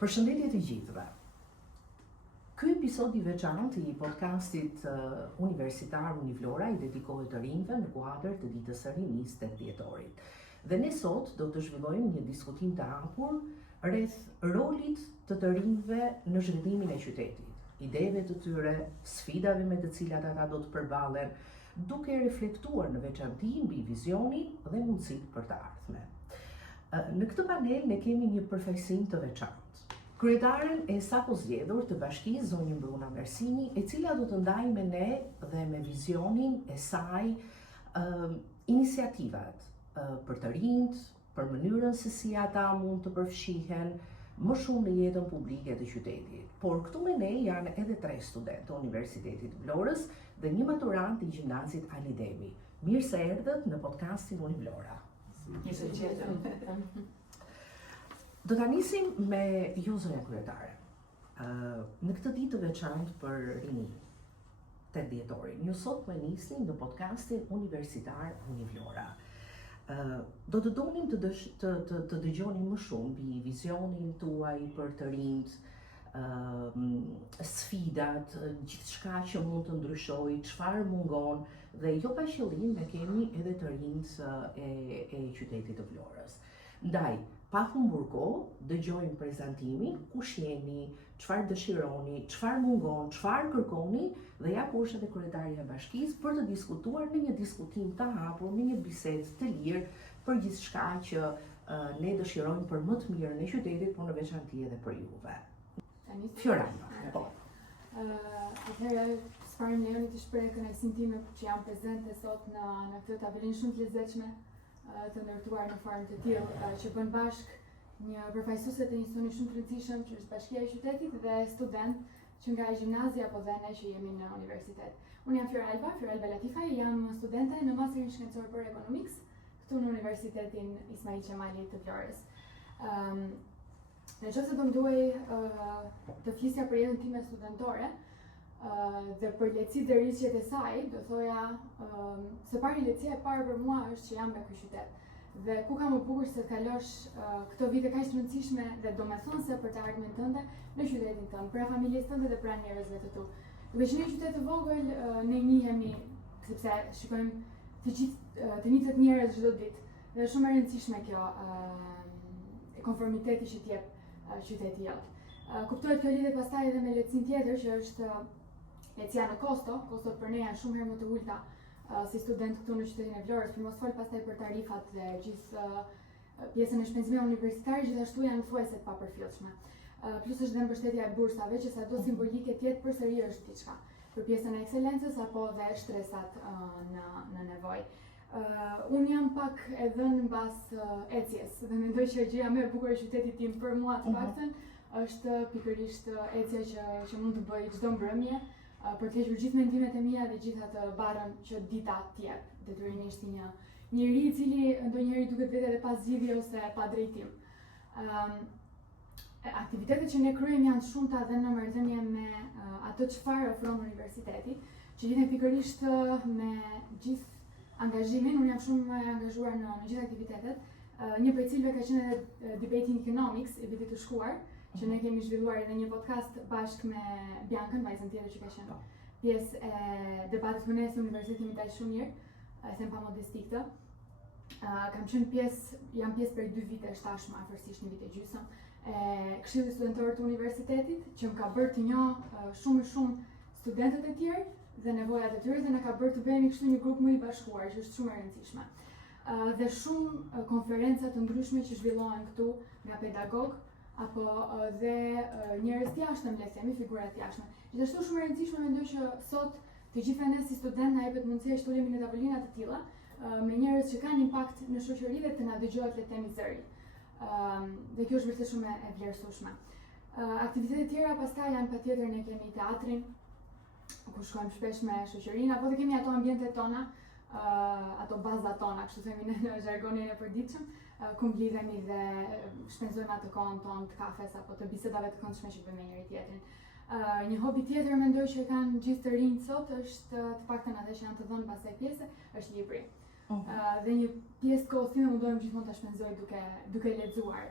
Përshëndetje të gjithëve. Ky episod i veçantë i podcastit universitar Univlora i dedikohet të rinjve në kuadër të ditës së rinisë 8 dhjetorit. Dhe ne sot do të zhvillojmë një diskutim të hapur rreth rolit të rinjve në zhvillimin e qytetit, ideve të tyre, sfidave me të cilat ata do të përballen, duke reflektuar në veçanti mbi vizionin dhe mundësitë për të ardhmen. Në këtë panel ne kemi një përfaqësim të veçantë. Kryetaren e sapo zgjedhur të bashkisë zonjën Bruna Mersini, e cila do të ndajë me ne dhe me vizionin e saj iniciativat për të rinjt, për mënyrën se si ata mund të përfshihen më shumë në jetën publike të qytetit. Por këtu me ne janë edhe 3 studentë të Universitetit Vlorës dhe një maturant i gjimnazit Alidemi. Mirë se erdhët në podcastin Univlora. Do ta nisim me ju zonja kryetare. Në këtë ditë të veçantë për rinj, 8 dhjetorin, ju sot po nisni në podcastin universitar Univlora. Do të donim të dëgjonim më shumë mbi vizionin tuaj për të rinjt, sfidat, gjithçka që mund të ndryshojë, çfarë mungon, dhe jo pa qëllim ne kemi edhe të rinjt e qytetit të Vlorës. Ndaj, pa humbur kohë, dëgjojmë prezantimin, kush jeni, çfarë dëshironi, çfarë mungon, çfarë kërkoni, dhe ja ku është edhe kryetaria e bashkisë për të diskutuar në një diskutim të hapur, në një bisedë të lirë për gjithçka që ne dëshirojmë për më të mirën e qytetit, por në veçanti edhe për juve. Fiorana. Po. Atëherë, s'parim leoni të shpreh kënaqësinë time që jam prezente sot në këtë tavolinë shumë të lezetshme, të ndërtuar në formë të tillë që bën bashk një përfaqësuese të një stuni shumë të rëndësishëm që është Bashkia e Qytetit dhe student që nga gjimnazia apo dhe ne që jemi në universitet. Unë jam Fioralba Latifa, jam studente në masterin shkencor për Economics këtu në Universitetin Ismail Qemali të Vlorës. Në qoftë se do më duaj të flisja për jetën time studentore dhe për lehtësitë dhe rrisjet e saj, do thoja së pari lehtësia e parë për mua është që jam nga ky qytet. Dhe ku ka më bukur se të kalosh këto vite kaq të rëndësishme dhe domethënëse për të ardhmen tënde në qytetin tënd, pra familjes tënde dhe pra njerëzve të tu. Duke qenë një qytet të vogël, ne njihemi sepse shikojmë të njëjtat njerëz çdo ditë. Dhe është shumë e rëndësishme kjo konformiteti që t'jep qyteti jot. Kuptohet kjo lidhet pastaj edhe me lehtësinë tjetër që është lehtësia në kostot për ne janë shumë herë më të ulta si student këtu në qytetin e Vlorës, për mos fol pastaj për tarifat dhe gjithë pjesën e shpenzimeve universitare, gjithashtu janë thuajse të papërfillshme. Plus është dhe mbështetja e bursave që sado simbolike tjetë përsëri është diçka për pjesën e ekselencës apo dhe shtresat në nevojë. Unë jam pak e dhënë mbas ecjes dhe mendoj që gjëja më e bukur e qytetit tim për mua të paktën është pikërisht ecja që mund të bëj çdo mbrëmje për të hequr gjithë mendimet e mia dhe gjithë atë barrën që dita t'jep, detyrimisht një njeri i cili ndonjëherë duket vetë edhe pa zgjidhje ose pa drejtim. Aktivitetet që ne kryejmë janë shumëta dhe në marrëdhënie me ato çfarë ofron universiteti, që lidhen pikërisht me gjithë angazhimin. Unë jam shumë e angazhuar në gjithë aktivitetet. Një prej cilëve ka qenë edhe Debating Economics i vitit të shkuar, që ne kemi zhvilluar edhe një podcast bashkë me Biancën, vajzën tjetër që ka qenë pjesë e debatit kënes në Universitetin Mitaj Shumir, e them pa modesti këtë. Jam pjesë për 2 vite tashmë, afërsisht 1 vit e gjysmë, e Këshillit Studentor të Universitetit, që më ka bërë të njoh shumë studentët e tjerë dhe nevojat e tyre dhe na ka bërë të bëhemi kështu një grup më i bashkuar, që është shumë e rëndësishme. Dhe shumë konferenca të ndryshme që zhvillohen këtu nga pedagog apo dhe njerëz të jashtëm, le të themi, figura të jashtme. Gjithashtu shumë e rëndësishme mendoj që sot të gjithëve ne si student na jepet mundësia që të ulemi në tavolina të tilla me njerëz që kanë impakt në shoqëri dhe të na dëgjohet, le të themi, zëri. Dhe kjo është vërtet shumë e vlerësueshme. Aktivitetet tjera pastaj janë patjetër, ne kemi teatrin, ku shkojmë shpesh me shoqërinë, apo dhe kemi ato ambientet tona, ato bazat tona, kështu themi në zhargonin e përditshëm, ku mblidhemi dhe shpenzojmë atë kohën tonë të kafes apo të bisedave të këndshme që bëjmë me njëri tjetrin. Një hobi tjetër mendoj që kanë gjithë të rinjt sot është të paktën atë që janë të dhënë pasaj pjese, është libri. Dhe një pjesë të kohës time mundohem gjithmonë ta shpenzoj duke lexuar.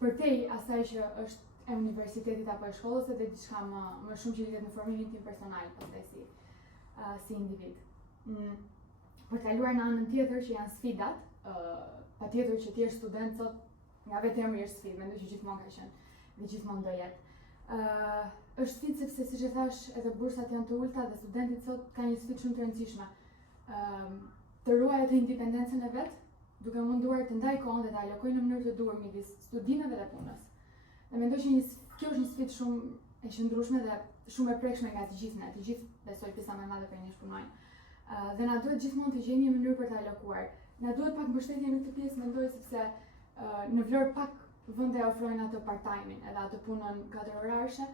Përtej asaj që është e universitetit apo e shkollës edhe diçka më shumë që lidhet me formimin tim personal, pastaj si individ. Për të kaluar në anën tjetër që janë sfidat, patjetër që ti je student sot, nga vetë emri është sfidë, mendoj që gjithmonë ka qenë dhe gjithmonë do jetë. Është sfidë sepse siç e thash, edhe bursat janë të ulta dhe studenti sot ka një sfidë shumë të rëndësishme. Të ruajë atë independencën e vet, duke munduar të ndaj kohën dhe të alokojë në mënyrë të duhur midis studimeve dhe punës. Dhe mendoj që kjo është një sfidë shumë e qëndrueshme dhe shumë e prekshme nga të gjithë ne, të gjithë besoj pjesa më e madhe për nesh punojnë. Dhe na duhet gjithmonë të gjejmë një mënyrë për të alokuar. Na duhet pak mbështetje në këtë pjesë, mendoj, sepse në Vlorë pak vende ofrojnë atë part-time-in, edhe atë punën 4 orarshe,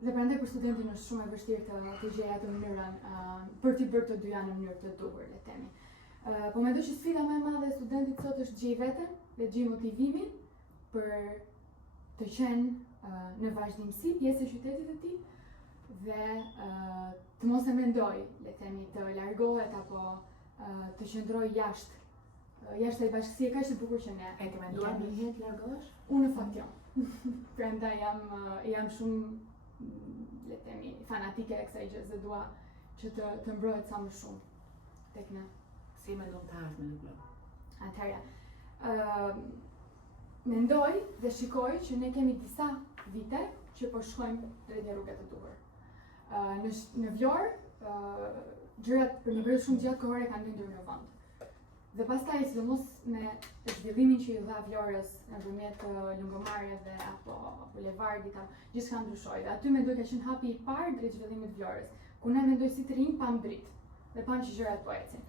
dhe prandaj për studentin është shumë e vështirë të gjejë atë mënyrën për t'i bërë të dyja në mënyrë të duhur, le të themi. Po mendoj që sfida më e madhe e studentit sot është gjej veten dhe gjej motivimin për të qenë në vazhdimsi pjesë e qytetit të tij dhe të mos e mendoj, le të themi, të largohet apo të qëndroj jashtë e bashkësie kaq të bukur që ne. E ke menduar një herë të largohesh? Unë në fakt jo. Prandaj jam shumë, le të themi, fanatike e kësaj gjë, dhe dua që të mbrohet sa më shumë tek ne. Si mendon të ardhmen në Vlorë? Atëherë, mendoj dhe shikoj që ne kemi disa vite që po shkojmë drejt një rruge të duhur. Në Vlorë, gjërat për një periudhë shumë gjatë kohore kanë lindur në vend. Dhe pastaj, sidomos me zhvillimin që i dha Vlorës nëpërmjet lungëmarrjeve apo bulevardit, gjithçka ndryshoi. Dhe aty mendoj ka qenë hapi i parë drejt zhvillimit të Vlorës, ku ne mendoj si të rinj pam dritë dhe pam që gjërat po ecin.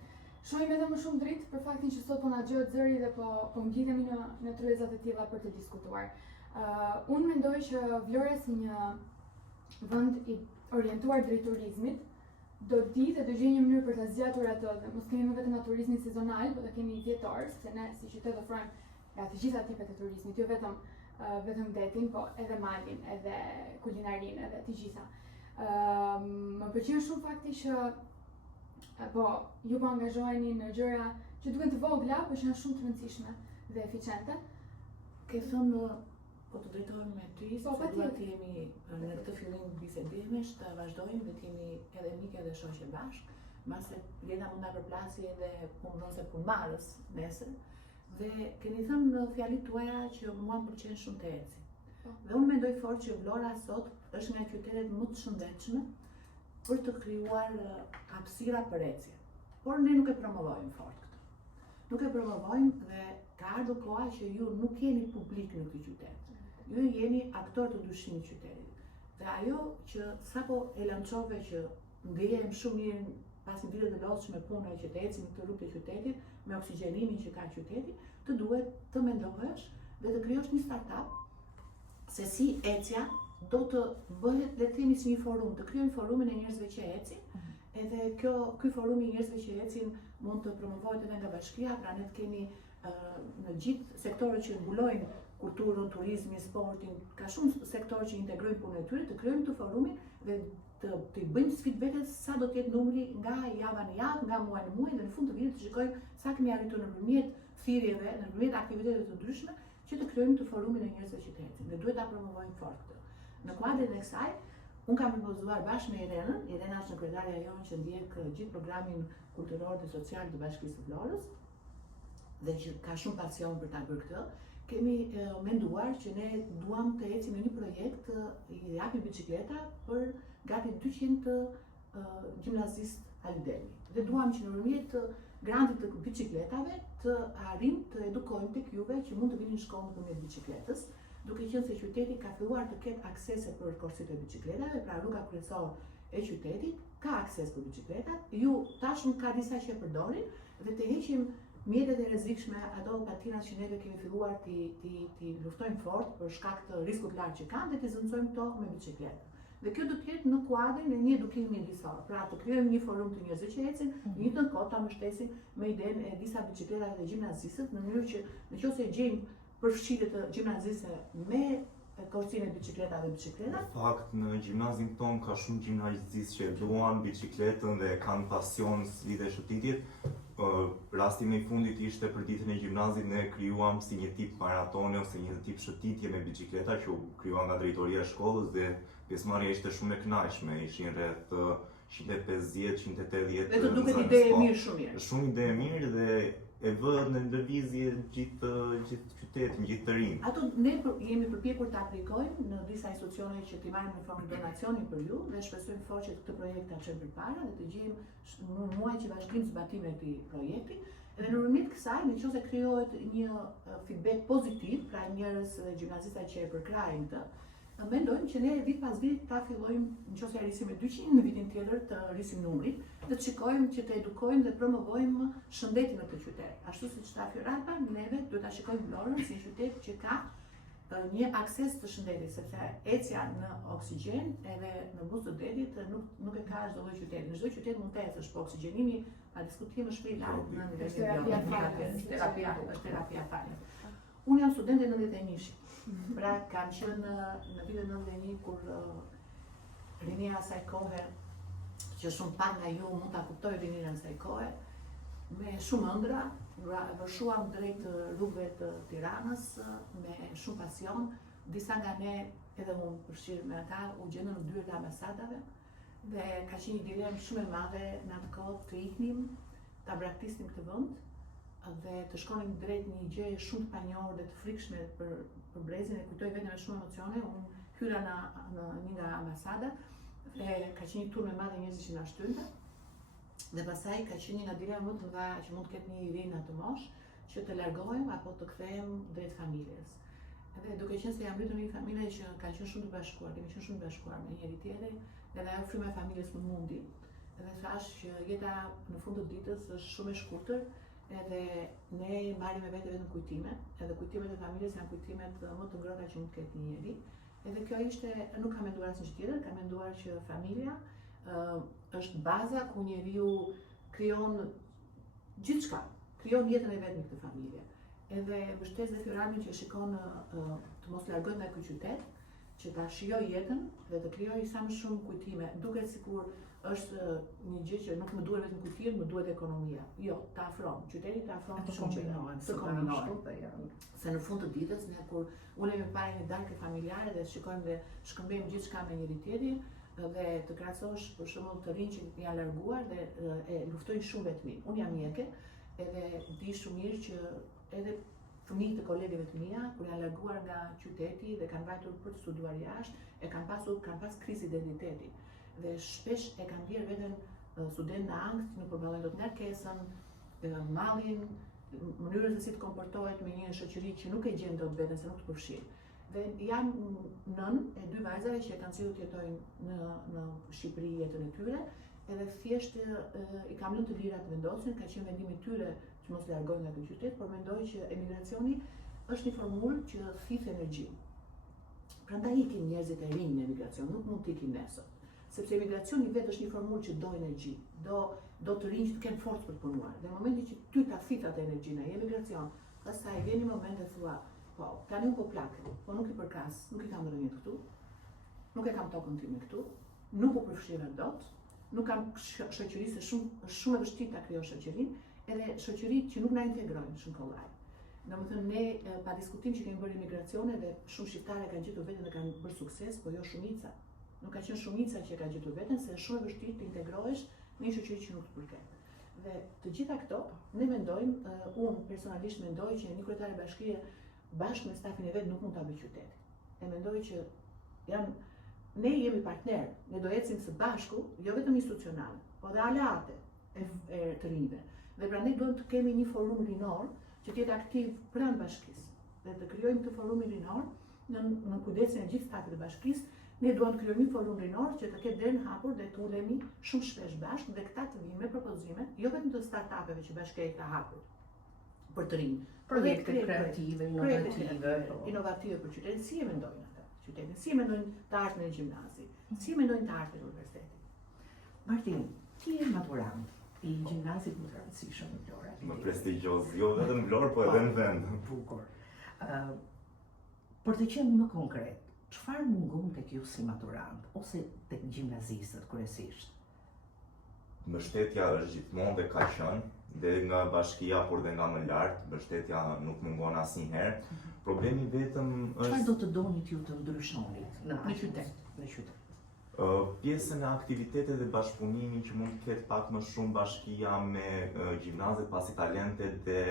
Shohim edhe më shumë dritë për faktin që sot po na gjohet zëri dhe po ngjitemi në tryeza të tilla për të diskutuar. Unë mendoj që Vlora si një vend i orientuar drejt turizmit do di dhe do gjej një mënyrë për ta zgjatur atë, dhe mos kemi më vetëm atë turizmin sezonal, por ta kemi vjetor, sepse ne si qytet ofrojmë nga të gjitha tipet e turizmit, jo vetëm detin, po edhe malin, edhe kulinarinë, edhe të gjitha. Më pëlqen shumë fakti që po ju po angazhoheni në gjëra që duken të vogla, por që janë shumë të rëndësishme dhe eficiente. Ke thënë po të drejtohemi me ty, sepse duhet të jemi në këtë fillim bisedimesh, të vazhdojmë dhe të jemi edhe mike dhe shoqe bashkë, mbase Lena mund na përplasi edhe punëdhënëse punëmarrës nesër. Dhe keni thënë në fjalit tuaja që mua më pëlqen shumë të eci. Dhe unë mendoj fort që Vlora sot është nga qytetet më të shëndetshme për të krijuar hapësira për ecje. Por ne nuk e promovojmë fort këtë. Nuk e promovojmë dhe ka ardhur koha që ju nuk jeni publik në këtë qytet. Ju jeni aktor të ndryshimit të qytetit. Dhe ajo që sapo e lançove që ndihem shumë mirë pas një vite të lodhshme pune që të ecim këtë rrugë të qytetit me oksigjenimin që ka qyteti, të duhet të mendohesh dhe të krijosh një startup se si ecja do të bëhet, le të themi, si një forum, të krijojmë forumin e njerëzve që ecin, edhe ky forum i njerëzve që ecin mund të promovohet edhe nga bashkia, pra ne të kemi në gjithë sektorët që mbulojnë kulturën, turizmin, sportin, ka shumë sektorë që integrojnë punën e tyre, të krijojmë këtë forumin dhe të bëjmë sfidë vetes sa do të jetë numri nga java në javë, nga muaj në muaj, dhe në fund të vitit të shikojmë sa kemi arritur nëpërmjet thirrjeve, nëpërmjet aktiviteteve të ndryshme, që të krijojmë të forumin e njerëzve që ecin. Dhe duhet ta promovojmë fort këtë. Në kuadrin e kësaj, unë kam propozuar bashkë me Irenën, Irena është sekretarja jonë që ndjek gjithë programin kulturor dhe social të Bashkisë së Vlorës, dhe që ka shumë pasion për ta bërë këtë. Kemi menduar që ne duam të ecim në një projekt i japim bicikleta për gati 200 gjimnazistë Alidemi. Dhe duam që nëpërmjet grantit të bicikletave të arrim të edukojmë tek juve që mund të vini në shkollë nëpërmjet bicikletës, duke qenë se qyteti ka filluar të ketë aksese për korsit e bicikletave, pra rruga kryesore e qytetit ka akses për bicikletat. Ju tashmë ka disa që e përdorin dhe të heqim mjetet e rrezikshme, ato patinat që neve kemi filluar ti luftojmë fort për shkak të riskut lartë që kanë dhe ti zëvendësojmë këto me bicikletë. Dhe kjo do të jetë në kuadrin e një edukimi mjedisor. Pra të krijojmë një forum të njerëzve që ecin, në një të kohë ta mbështesim me idenë e disa bicikletave të gjimnazistët, në mënyrë që nëse gjejmë përfshirje të gjimnazistëve me korsinë e bicikletave dhe bicikleta. Në fakt, në gjimnazin ton ka shumë gjimnazistë që duan bicikletën dhe kanë pasion lidhje shëtitjet. Rasti më i fundit ishte për ditën e gjimnazit, ne krijuam si një tip maratone ose një tip shëtitje me bicikleta që u krijua nga drejtoria e shkollës dhe pjesëmarrja ishte shumë e kënaqshme, ishin rreth 150-180. Dhe të duket ide e mirë, shumë mirë. Shumë ide e mirë dhe e vë në lëvizje gjithë qytetin, gjithë të rinë. Ato ne jemi përpjekur të aplikojmë në disa institucione që t'i marrim në formë donacioni për ju dhe shpresojmë fort që këtë projekt ta çojmë përpara dhe të gjejmë në muaj që vazhdim zbatimin e këtij projekti. Dhe në rrymit kësaj, nëse krijohet një feedback pozitiv, pra njerëz dhe gjimnazista që e përkrajnë këtë, mendojmë që ne vit pas vit ta fillojmë, nëse rrisim me 200, në vitin tjetër të rrisim numrin, dhe të shikojmë që të edukojmë dhe promovojmë shëndetin në këtë qytet. Ashtu siç tha Fioralpa, neve duhet ta shikojmë Vlorën si një qytet që ka një akses të shëndetit, sepse ecja në oksigjen edhe në buzë të detit nuk e ka çdo lloj qyteti. Në çdo qytet mund të ecësh, po oksigjenimi pa diskutim është shpejt larg në nivelin është terapia falës. Unë jam studente 91-shi. Pra kam qenë në vitin 91 kur rinia asaj kohe, që shumë pak nga ju mund ta kuptojë rininë asaj kohe, me shumë ëndra, vërshuam drejt rrugëve të Tiranës me shumë pasion. Disa nga ne, edhe unë përfshirë me ata, u gjendën në dyert e ambasadave dhe ka qenë një dilemë shumë e madhe në atë kohë të iknim, ta braktisnim këtë vend dhe të shkonim drejt një gjëje shumë të panjohur dhe të frikshme për brezin, e kujtoj vetëm me shumë emocione. Unë hyra në një nga ambasadat dhe ka qenë një tur me madhe njerëz që na shtynte. Dhe pastaj ka qenë një nga dilema më të mëdha që mund të ketë një iri në atë moshë, që të largohem apo të kthehem drejt familjes. Dhe duke qenë se jam mbytur në një familje që kanë qenë shumë të bashkuar, kemi qenë shumë të bashkuar me njëri tjetrin, dhe ajo fryma e familjes më mundi. Dhe thash që jeta në fund të ditës është shumë e shkurtër, edhe ne marrim me vete vetëm kujtime, edhe kujtimet e familjes janë kujtimet më të ngrohta që mund të ketë një njeri. Edhe kjo ishte, nuk kam menduar asnjë tjetër, kam menduar që familja është baza ku njeriu krijon gjithçka, krijon jetën e vet në këtë familje. Edhe mbështes dhe Fioralin që shikon të mos largohet nga ky qytet, që ta shijoj jetën dhe të krijoj sa më shumë kujtime, duket sikur është një gjë që nuk më duhet vetëm kujtime, më duhet ekonomia. Jo, ta afron, qyteti ta afron të kombinohen, të kombinohen. Se në fund të ditës, ne kur ulemi para një darkë familjare dhe shikojmë dhe shkëmbejmë gjithçka me njëri tjetrin dhe të krahasosh për shembull të rinj që janë larguar dhe e luftojnë shumë vetmin. Unë jam mjeke edhe di shumë mirë që edhe fëmijët e kolegëve të mia, kur janë larguar nga qyteti dhe kanë vajtur për të studiuar jashtë, kanë pas krizë identiteti. Dhe shpesh e kanë bjerë veten student në angst, nuk përballojnë dot ngarkesën, mallin, mënyrën se si të komportohet me një shoqëri që nuk e gjen dot veten, se nuk të përfshin. Dhe jam nën e 2 vajzave që kanë qenë të jetojnë në Shqipëri jetën e tyre, edhe thjesht i kam lënë të lira të vendosin, ka qenë vendimi i tyre që mos largojnë nga ky qytet, por mendoj që emigracioni është një formulë që thith energji. Prandaj ikin njerëzit e rinj në emigracion, nuk mund të ikin nesër. Sepse emigracioni vetë është një formulë që do energji, do të rinj që të kenë forcë për të punuar. Dhe në momentin që ty ta thith atë energjinë në emigracion, pastaj vjen një moment dhe thua, po, tani un po plak, po nuk i përkas, nuk i kam rënjët këtu, nuk e kam tokën time këtu, nuk u përfshira dot, nuk kam shoqëri se është shumë e vështirë ta krijosh shoqërinë, edhe shoqëritë që nuk na integrojnë shënkollaj. Domethënë ne pa diskutim që kemi bërë emigracione dhe shumë shqiptarë kanë gjetur veten dhe kanë bërë sukses, po jo shumica. Nuk ka qenë shumica që ka gjetur veten, se është shumë e vështirë të integrohesh në një shoqëri që nuk të përket. Dhe të gjitha këto, ne mendojmë, unë personalisht mendoj që një kryetare bashkie bashkë me stafin e vet nuk mund ta bëjë qytetin. E mendoj që ne jemi partner, ne do ecim së bashku, jo vetëm institucional, po dhe aleate e të rinjve. Dhe prandaj duhet të kemi një forum rinor që të jetë aktiv pranë bashkisë. Dhe të krijojmë këtë forum rinor në kujdesin e gjithë stafit të bashkisë. Ne duam të krijojmë një forum rinor që të ketë derën hapur dhe të ulemi shumë shpesh bashkë dhe këta të vinë me propozime, jo vetëm të startupeve që bashkia ka hapur për të rinj, projekte kreative, inovative për qytetin, si e mendojnë ata qytetin, si e mendojnë të artën e gjimnazit, si e mendojnë të artën e universitetit. Martin, ti je maturant i gjimnazit më të rëndësishëm në Vlorë. Më prestigjioz, jo vetëm në Vlorë, po edhe në vend. Bukur. Për të qenë më konkret, çfarë mungon tek ju si maturant ose tek gjimnazistët kryesisht? mbështetja është gjithmonë dhe ka qenë, dhe nga bashkia, por dhe nga më lart, mbështetja nuk mungon asnjëherë. Problemi vetëm Çfarë është do të donit ju të ndryshonit në qytet? Në qytet. Pjesën e aktivitetet dhe bashkëpunimin që mund të ketë pak më shumë bashkia me gjimnazet pasi talentet dhe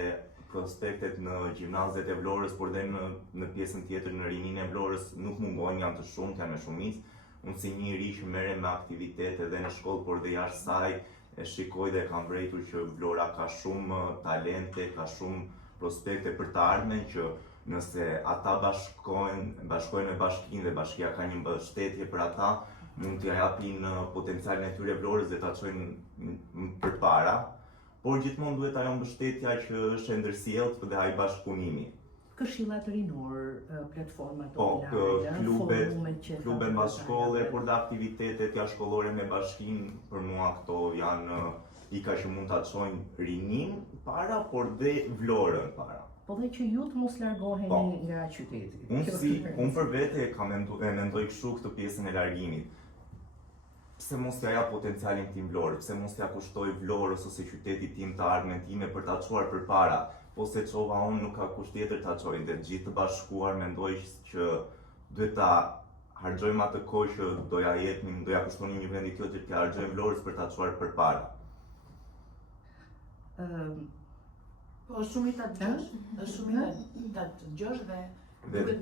prospektet në gjimnazet e Vlorës, por dhe në pjesën tjetër në rininë e Vlorës nuk mungojnë, janë të shumtë, janë me shumicë. Unë si një ri që merrem me aktivitete dhe në shkollë, por dhe jashtë saj, e shikoj dhe kam vërejtur që Vlora ka shumë talente, ka shumë prospekte për të ardhmen, që nëse ata bashkojnë me bashkinë dhe bashkia ka një mbështetje për ata, mund t'ja japin potencialin e tyre Vlorës dhe ta çojnë përpara, por gjithmonë duhet ajo mbështetja që është e ndërsjellët dhe ai bashkëpunimi. Këshillat rinor, platformat Po, online, klubet mbas shkolle, por dhe aktivitetet jashtëshkollore me bashkinë, për mua këto janë pika që mund ta çojnë rinin para, por dhe Vlorën para. Po dhe që ju të mos largoheni nga qyteti. Unë për vete e mendoj kështu këtë pjesën e largimit. Pse mos t'ja jap potencialin tim Vlorë, pse mos t'ja kushtoj Vlorës ose qytetit tim të ardhmen time për ta çuar përpara, po se çova unë nuk ka kusht tjetër ta çojë, dhe gjithë të bashkuar mendoj që duhet ta harxojmë atë kohë që do ja kushtonim një vendi tjetër t'ja harxojmë Vlorës për ta çuar përpara. Po është shumë i tatë gjosh dhe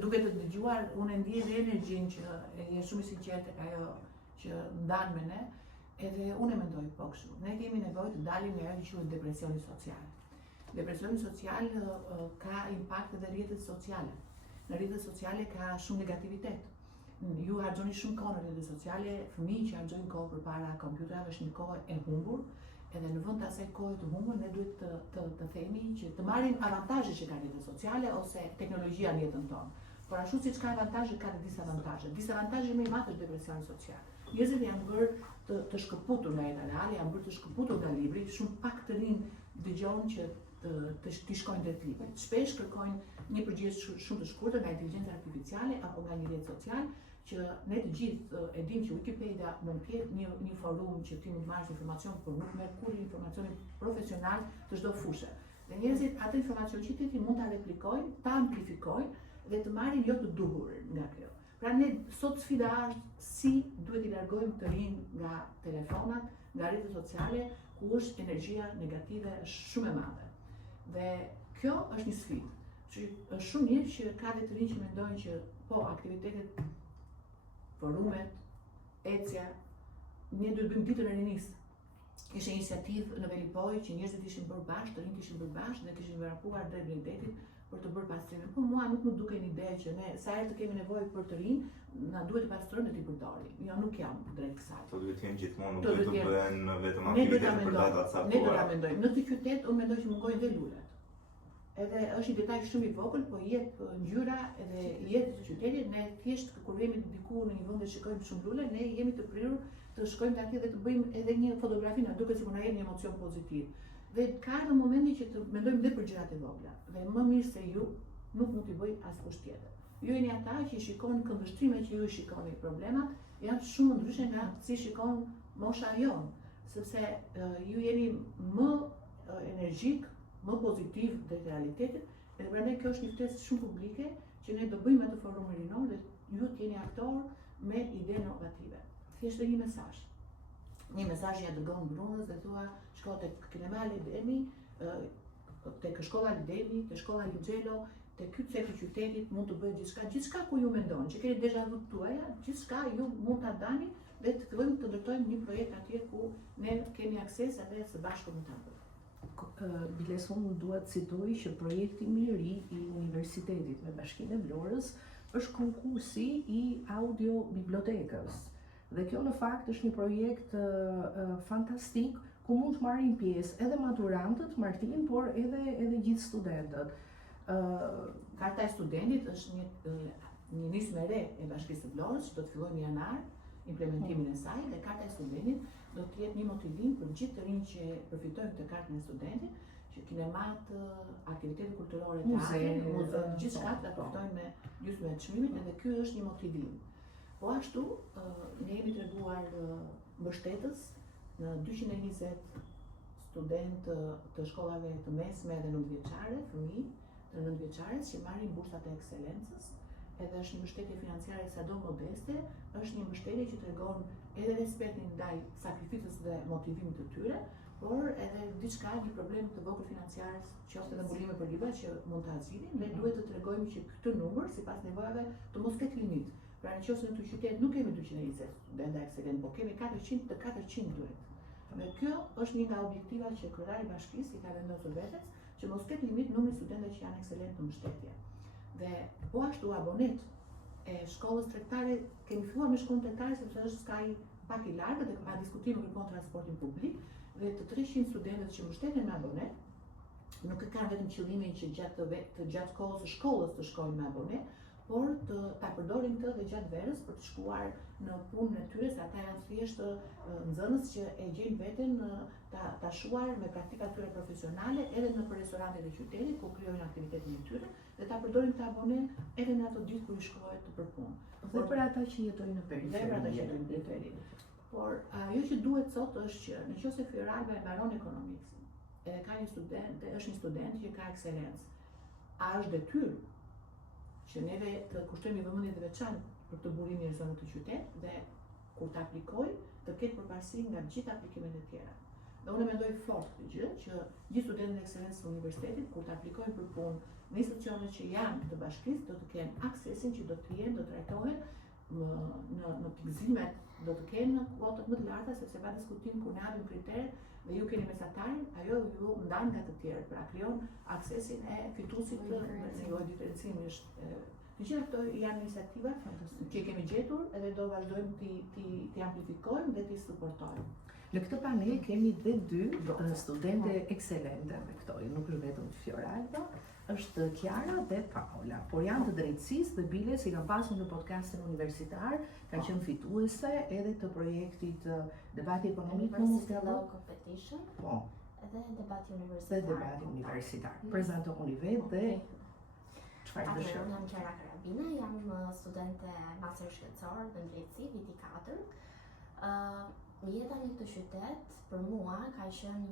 duke të dëgjuar, unë ndjej dhe energjinë që je shumë i sinqert tek ajo që ndan me ne, edhe unë e mendoj po kështu. Ne kemi nevojë të dalim nga ajo që quhet depresioni social. Depresioni social ka impakt edhe rrjetet sociale. Në rrjetet sociale ka shumë negativitet. Ju harxhoni shumë kohë në rrjetet sociale, fëmijë që harxhojnë kohë përpara kompjuterave është një kohë e humbur. Edhe në vend të asaj kohe të humbur, ne duhet të themi që të marrim avantazhet që ka rrjetet sociale ose teknologjia në jetën tonë. Por ashtu siç ka avantazhe, ka dhe disavantazhe. Disavantazhi më i madh është depresioni social. Njerëzit janë bërë të shkëputur nga jeta reale, janë bërë të shkëputur nga libri, shumë pak të rinj dëgjojnë që të shkojnë drejt librit. Shpesh kërkojnë një përgjigje shumë të shkurtër nga inteligjenca artificiale apo nga një rrjet social, që ne të gjithë e dimë që Wikipedia mund të jetë një forum që ti mund të marrësh informacion, por nuk merr kurrë informacionin profesional të çdo fushe. Dhe njerëzit atë informacion që ti mund ta replikojnë, ta amplifikojnë dhe të marrin jo të duhur nga kjo. Pra ne sot sfida është si duhet i largojmë të rinj nga telefonat, nga rrjetet sociale, ku është energjia negative është shumë e madhe. Dhe kjo është një sfidë. Është shumë mirë që ka dhe të rinj që mendojnë që po aktivitetet, forumet, ecja, ne duhet bëjmë ditën e rinisë. Ishte iniciativë në Velipoj që njerëzit ishin bërë bashkë, të rinjt ishin bërë bashkë dhe kishin vrapuar drejt realitetit për të bërë pastrimin. Po mua nuk më duke një ide që ne sa herë të kemi nevojë për të rinj, na duhet të pastrojmë dhe t'i përdorim. Jo, nuk jam drejt kësaj. To duhet të jenë gjithmonë, nuk duhet të bëhen vetëm Ne do aktivitete për data të Ne do ta caktuara. mendojmë. Në këtë qytet unë mendoj që mungojnë dhe lulet. Edhe është një detaj shumë i vogël, po jep ngjyra edhe jetë të qytetit. Ne thjesht kur vemi diku në një vend dhe shikojmë shumë lule, ne jemi të prirur të shkojmë atje dhe të bëjmë edhe një fotografi, na duket sikur na jep një emocion pozitiv. Dhe ka ardhur momenti që të mendojmë dhe për gjërat e vogla. Dhe më mirë se ju nuk mund t'i bëj askush tjetër. Ju jeni ata që shikoni këndvështrimet që ju shikoni problemat, janë shumë ndryshe nga si shikon mosha jonë, sepse ju jeni më energjik, më pozitiv dhe realitetit, edhe prandaj kjo është një ftesë shumë publike që ne do bëjmë atë forum rinor dhe ju të jeni aktor me ide inovative. Thjesht një mesazh. Një mesazh ja dërgon Brunës dhe thua shko tek kinema Ledemi, tek shkolla Ledemi, tek shkolla Lugjello, tek ky cek i qytetit mund të bëjë gjithçka ku ju mendoni, që keni deja vu tuaja, gjithçka ju mund ta dani dhe të fillojmë të ndërtojmë një projekt atje ku ne kemi akses edhe së bashku mund ta bëjmë. Biles, unë duhet citoj që projekti miri i Universitetit me Bashkinë e Vlorës është konkursi i audio bibliotekës. Dhe kjo në fakt është një projekt fantastik ku mund të marrin pjesë edhe maturantët, Martin, por edhe gjithë studentët. Karta e studentit është një nismë e re e Bashkisë së Vlorës, që do të fillojë në janar implementimin e saj, dhe karta e studentit do të jetë një motivim për gjithë të rinj që përfitojnë këtë kartën e studentit, që kinemat, aktivitetet kulturore, muze, gjithçka të përfitojnë me gjysmë të çmimit, edhe ky është një motivim. Po ashtu, ne jemi treguar mbështetës në 220 studentë të shkollave të mesme dhe 9-vjeçare, fëmijë të 9-vjeçares që marrin bursat e ekselencës, edhe është një mbështetje financiare sado modeste, është një mbështetje që tregon edhe respektin ndaj sakrificës dhe motivimit të tyre, por edhe diçka, një problem të vogël financiare, qoftë edhe mbulime për libra që mund të azilin, ne duhet të tregojmë që këtë numër, sipas nevojave, të mos ketë limit. Pra nëse në këtë qytet nuk kemi 220 studentë ekselent, por kemi 400 të 400 duhet. Dhe kjo është një nga objektiva që kryetari i bashkisë i ka vendosur vetes, që mos ketë limit numri studentëve që janë ekselent në mbështetje. Dhe po ashtu abonet e shkollës tregtare kemi filluar me shkollën tregtare sepse është skaj pak i largët dhe pa diskutime kërkon transportin publik dhe të 300 studentët që mbështeten me abonet nuk e kanë vetëm qëllimin që gjatë kohës së shkollës të shkojnë me abonet, por ta përdorin këtë dhe gjatë verës për të shkuar në punën e tyre, se ata janë thjesht nxënës që e gjejnë veten ta shuar me praktikat tyre profesionale edhe në restorantet e qytetit ku krijojnë aktivitetin e tyre dhe ta përdorin këtë abonet edhe në ato ditë kur i shkohet për punë. Dhe për ata që jetojnë në periferi. Por ajo që duhet sot është që nëse Fioralba e mbaron ekonomiksin, edhe ka një student, është një student që ka ekselencë, a është detyrë që neve të kushtojmë një vëmendje të veçantë për këtë burimin e zonës të qytet dhe kur të aplikoj të ketë përparësi nga gjithë aplikimet e tjera. Dhe unë mendoj fort këtë gjë që gjithë studentët e ekselencës të universitetit kur të aplikojnë për punë në institucionet që janë të bashkisë do të kenë aksesin që do të trajtohen në pikëzimet, do të kenë kuotat më të larta sepse pa diskutim kur ne japim kriteret dhe ju keni mesatarin, ajo ju ndan nga të tjerët, pra krijon aksesin e fituesit të diferencimisht. Të gjitha këto janë iniciativa që kemi gjetur edhe do vazhdojmë t'i amplifikojmë dhe t'i suportojmë. Në këtë panel kemi dhe 2 studente ekselente me këto, nuk është vetëm Fioralba, është Chiara dhe Paola, por janë të drejtësisë dhe bile si kanë pasur në podcastin universitar, kanë qenë fituese edhe të projektit debati ekonomik University Law Competition. Po. Edhe debati universitar. Dhe debati universitar. Prezantohuni vetë dhe çfarë dëshironi? Unë jam Chiara Karabina, jam studente master shkencor në drejtësi viti 4. Jeta në këtë qytet për mua ka qenë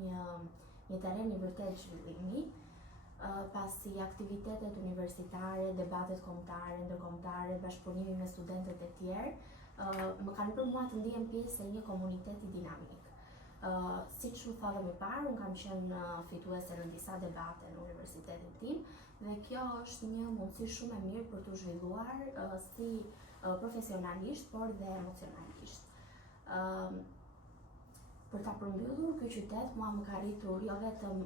një terren i vërtet zhvillimi. Pasi aktivitetet universitare, debatet kombëtare, ndërkombëtare, bashkëpunimi me studentët e tjerë, më kanë bërë mua të ndihem pjesë e një komuniteti dinamik. Siç u tha më parë, unë kam qenë fituese në disa debate në universitetin tim dhe kjo është një mundësi shumë e mirë për të zhvilluar si profesionalisht, por dhe emocionalisht. Për ta përmbyllur, ky qytet mua më ka rritur jo vetëm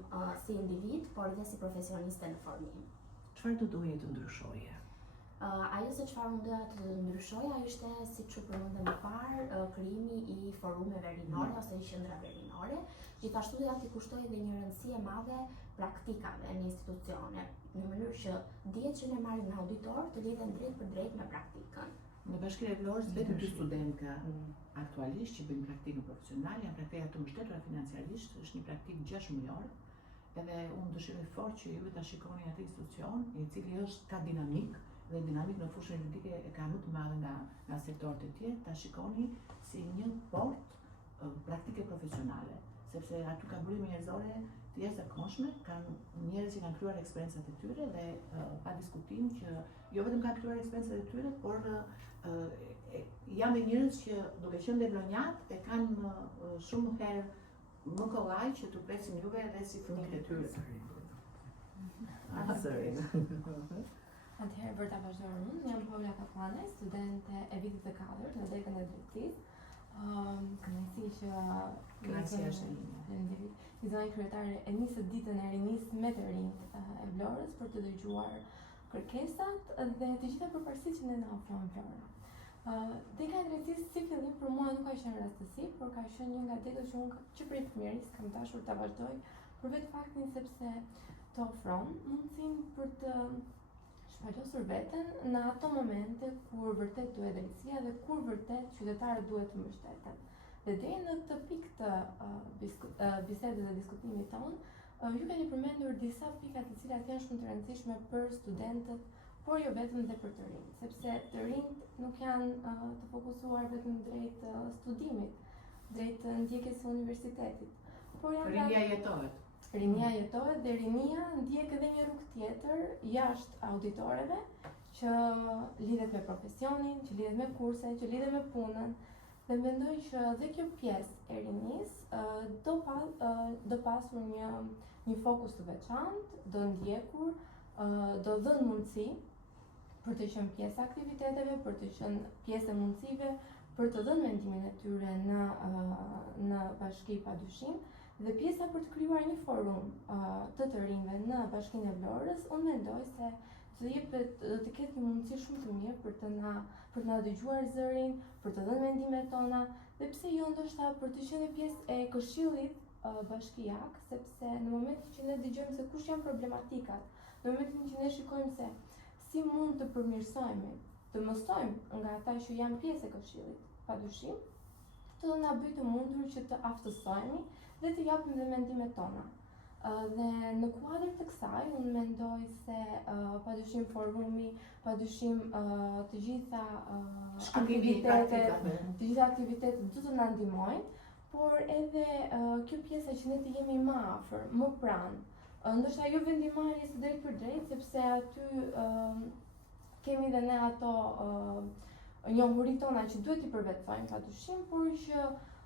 si individ, por dhe si profesioniste në formim. Çfarë do doje të ndryshoje? Ajo se çfarë unë doja të ndryshoja ishte, siç u përmendëm më parë, krijimi i forumeve rinore ose i qendrave rinore. Gjithashtu doja t'i kushtoj edhe një rëndësi e madhe praktikave në institucione, në mënyrë që dijet që ne marrim në auditor të lidhen drejt për drejt me praktikën. Në Bashkinë e Vlorës vetëm 2 studentë ka aktualisht që bëjnë praktikën profesionale, janë praktika të mbështetura financiarisht, është një praktikë 6 mujore. Edhe unë dëshiroj fort që ju ta shikoni atë institucion, i cili ka dinamik dhe dinamik në fushën juridike e ka më të madhe nga sektorët e tjerë, ta shikoni si një port praktike profesionale, sepse aty ka burime njerëzore të jashtëzakonshme, kanë njerëz që kanë krijuar eksperiencat e tyre dhe pa diskutim që jo vetëm kanë krijuar eksperiencat e tyre, por janë dhe njerëz që duke qenë dhe vlonjat e kanë shumë herë më kollaj që t'u presin juve edhe si fëmijët e tyre. Atëherë për ta vazhduar unë, jam Paula Kapane, studente e vitit të 4 në dekën e drejtësisë. Kënaqësi që Kënaqësia është e ime. I zonjë kryetare e nisë ditën e rinis me të rinjt e Vlorës për të dëgjuar kërkesat dhe të gjitha përparësitë që ne na ofron Vlora. Deka e drejtësisë si fillim për mua nuk ka qenë rastësi, por ka qenë një nga dekët që unë që prej fëmijërisë kam dashur ta vazhdoj për vetë faktin sepse të ofron mundësinë për të shpalosur veten në ato momente kur vërtet duhet drejtësia dhe kur vërtet qytetarët duhet të mbështeten. Dhe deri në këtë pikë të bisedës dhe diskutimit tonë, ju keni përmendur disa pika të cilat janë shumë të rëndësishme për studentët, por jo vetëm dhe për të rinjt, sepse të rinjt nuk janë të fokusuar vetëm drejt studimit, drejt ndjekjes së universitetit. Por janë Rinia jetohet. Rinia jetohet dhe rinia ndjek edhe një rrugë tjetër jashtë auditoreve që lidhet me profesionin, që lidhet me kurse, që lidhet me punën. Dhe mendoj që dhe kjo pjesë e rinisë do pasur një fokus të veçantë, do ndjekur, do dhënë mundësi për të qenë pjesë e aktiviteteve, për të qenë pjesë e mundësive, për të dhënë mendimin e tyre në bashki padyshim, dhe pjesa për të krijuar një forum të rinjve në Bashkinë e Vlorës, unë mendoj se do të ketë një mundësi shumë të mirë për të na dëgjuar zërin, për të dhënë mendimet tona, dhe pse jo ndoshta për të qenë pjesë e këshillit bashkiak, sepse në momentin që ne dëgjojmë se kush janë problematikat, në momentin që ne shikojmë se si mund të përmirësojmë, të mësojmë nga ata që janë pjesë e këshillit, padyshim, të do na bëjë të mundur që të aftësohemi dhe të japim dhe mendimet tona. Dhe në kuadër të kësaj, unë mendoj se padyshim forumi, padyshim të gjitha aktivitetet do të na ndihmojnë, por edhe kjo pjesa që ne të jemi më afër, më pranë. Ndoshta jo vendimarrjes drejt për drejt, sepse aty kemi dhe ne ato njohurit tona që duhet i përvetësojmë padyshim, por që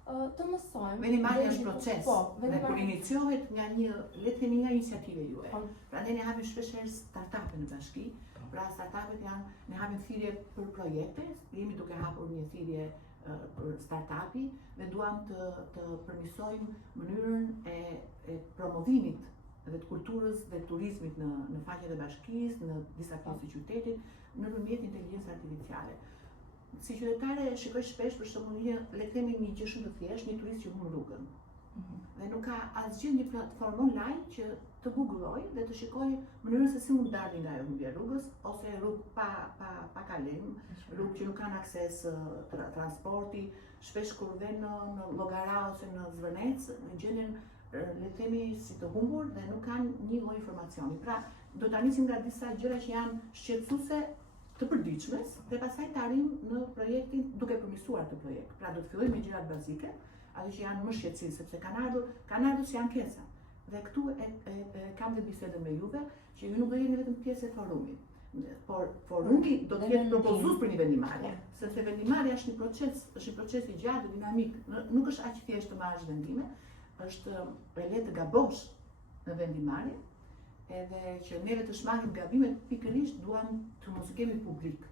të mësojmë. Vendimarrja është proces. Kur iniciohet nga një iniciative juaj. Pra ne hapim shpeshherë startupe në bashki. Pra startupet ne hapim thirrje për projekte, jemi duke hapur një thirrje për startupi dhe duam të përmirësojmë mënyrën e promovimit dhe të kulturës dhe turizmit në faqet e bashkisë, në disa pjesë të qytetit, nëpërmjet inteligjencës artificiale. Si qytetare shikoj shpesh për shembull le të themi një gjë shumë të thjeshtë, një turist që humb rrugën. Dhe nuk ka asgjë një platformë online që të googlojë dhe të shikojë mënyrën se si mund dalë nga ajo humbja e rrugës, ose rrugë pa kalim, rrugë që nuk kanë akses transporti, shpesh kur vjen në Llogara ose në Zvërnec, në gjendjen le të themi si të humbur dhe nuk kanë një lloj informacioni. Pra, do ta nisim nga disa gjëra që janë shqetësuese të përditshmes dhe pastaj të arrijmë në projektin duke përmirësuar këtë projekt. Pra do të fillojmë me gjërat bazike, ato që janë më shqetësim sepse kanë ardhur si ankesa. Dhe këtu kam dhe bisedën me juve që ju nuk do jeni vetëm pjesë e forumit, por forumi do të jetë propozues për një vendimarrje, sepse vendimarrja është një proces i gjatë dhe dinamik, nuk është aq thjesht të marrësh vendime, është e lehtë të gabosh në vendimarrje, edhe që neve të shmangim gabimet pikërisht duam të mos kemi publik.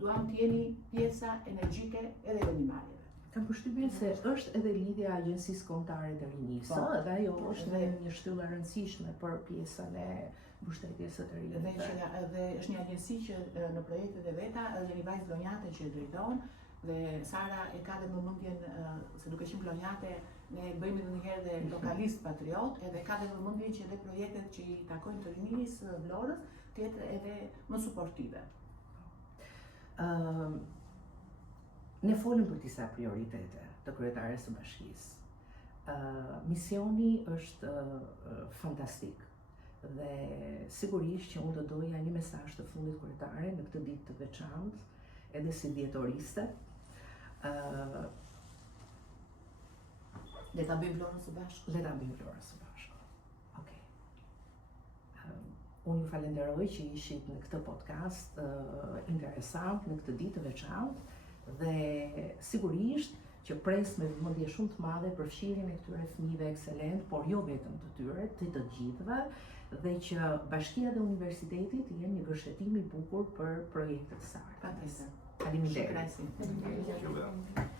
Duam të jeni pjesa energjike edhe e vendimarrjeve. Kam përshtypjen se është edhe lidhja e Agjencisë Kombëtare të Rinisë, dhe ajo është një shtyllë e rëndësishme për pjesën e mbështetjes së të rinjve. Dhe është një agjenci që në projektet e veta është një vajzë Glonjate që e drejton, dhe Sara e ka dhe vëmendjen se duke qenë Glonjate ne bëjmë edhe një herë dhe lokalist patriot, edhe ka dhe vëmendjen që edhe projektet që i takojnë të rinjës Vlorës të jetë edhe më suportive. Ne folëm për disa prioritete të kryetares së bashkisë. Misioni është fantastik dhe sigurisht që unë do doja një mesazh të fundit kryetare në këtë ditë të veçantë, edhe si dhjetoriste. Le ta bëjmë Vlorën së bashku. Le ta bëjmë Vlorën së bashku. Okej. Unë ju falenderoj që ishit në këtë podcast interesant në këtë ditë të veçantë dhe sigurisht që pres me vëmendje shumë të madhe përfshirjen e këtyre fëmijëve ekselent, por jo vetëm të tyre, të gjithëve, dhe që bashkia dhe universiteti të jenë një gërshetim i bukur për projektet e së ardhmes. Patjetër. Faleminderit. Faleminderit.